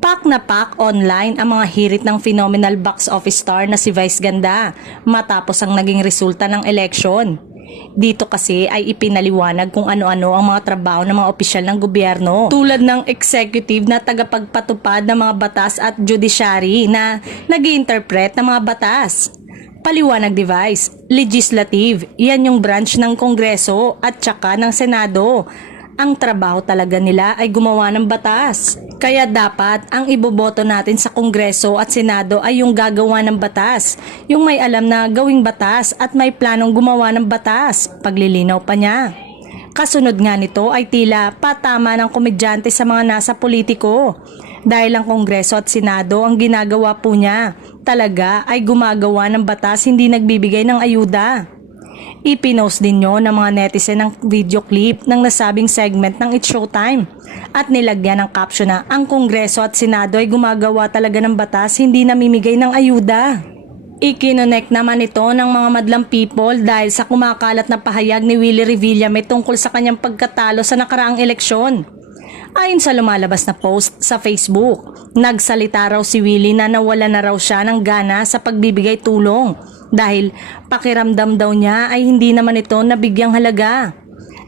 Pak na pak online ang mga hirit ng phenomenal box office star na si Vice Ganda matapos ang naging resulta ng eleksyon. Dito kasi ay ipinaliwanag kung ano-ano ang mga trabaho ng mga opisyal ng gobyerno tulad ng executive na tagapagpatupad ng mga batas at judiciary na nag-i-interpret ng mga batas. Paliwanag device, legislative, yan yung branch ng Kongreso at saka ng Senado. Ang trabaho talaga nila ay gumawa ng batas. Kaya dapat ang iboboto natin sa Kongreso at Senado ay yung gagawa ng batas. Yung may alam na gawing batas at may planong gumawa ng batas. Paglilinaw pa niya. Kasunod nga nito ay tila patama ng komedyante sa mga nasa politiko. Dahil ang Kongreso at Senado ang ginagawa po niya. Talaga ay gumagawa ng batas, hindi nagbibigay ng ayuda. Ipinost din nyo ng mga netizen ng video clip ng nasabing segment ng It's Showtime at nilagyan ng caption na ang Kongreso at Senado ay gumagawa talaga ng batas, hindi namimigay ng ayuda. Ikinonek naman ito ng mga madlang people dahil sa kumakalat na pahayag ni Willie Revillame tungkol sa kanyang pagkatalo sa nakaraang eleksyon. Ayon sa lumalabas na post sa Facebook, nagsalita raw si Willie na nawala na raw siya ng gana sa pagbibigay tulong dahil pakiramdam daw niya ay hindi naman ito nabigyang halaga.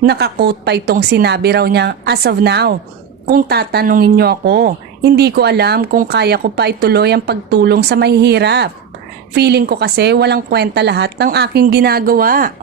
Nakaquote pa itong sinabi raw niya, as of now, kung tatanungin niyo ako, hindi ko alam kung kaya ko pa ituloy ang pagtulong sa mahihirap. Feeling ko kasi walang kwenta lahat ng aking ginagawa.